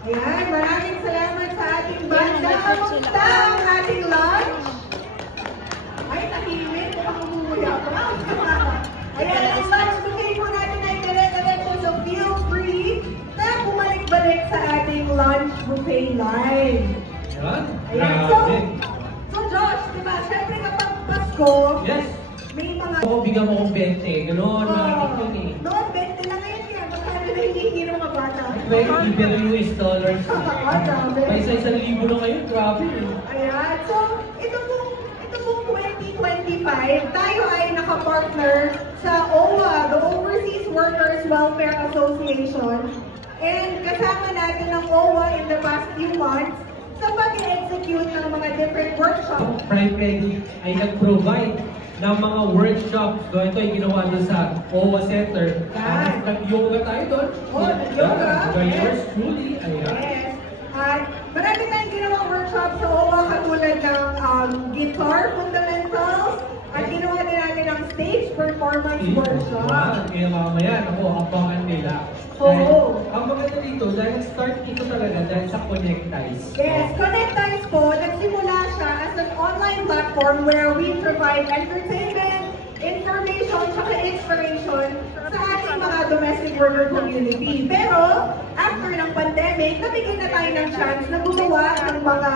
Ayan, maraming salamat sa ating banda. Kamusta ang ating lunch? Ay, tahimik. Makakumuya pa. Ayan, ang lunch buffet po natin ay dire-diretso. So feel free na bumalik-balik sa ating lunch buffet live. Ayan, so Josh, diba, syempre kapag Pasko, yes, may mga... Oo, bigyan mo kong 20, gano'n, nakakit yun eh. Noon, 20 lang ngayon kaya, magkano na hindi ng mga bata? $20 dollars. Grabe. May isa-isang libo na ngayon, grabe. Ayan, so ito pong 2025, tayo ay nakapartner sa OWA, the Overseas Workers Welfare Association, and kasama natin ang OWA in the past few months sa pag-execute ng mga different workshops. Prime Credit ay nag-provide ng mga workshops. So ito ay ginawa doon sa OWA Center. Nag-yoga tayo doon. Oh, nag-yoga. By yours truly. Ayan. Yes. At marami tayong ginawang workshop sa OWA katulad ng guitar fundamentals at ginawa din natin ng stage performance workshop. Kaya mamaya, abangan nila. Oo. Ang maganda dito, dahil start dito talaga dahil sa Connectize. Yes, Connectize po, nagsimula siya as an online platform where we provide entertainment, information, saka inspiration sa ating mga domestic worker community. Pero, after ng pandemic, nabigyan na tayo ng chance na gumawa ng mga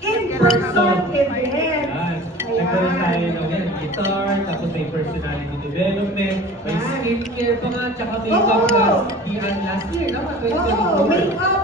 in-person event. Nagkaroon tayo ng guitar, tapos may personality development, may skincare pa nga, tsaka may pang last year, naman, 2024. Makeup,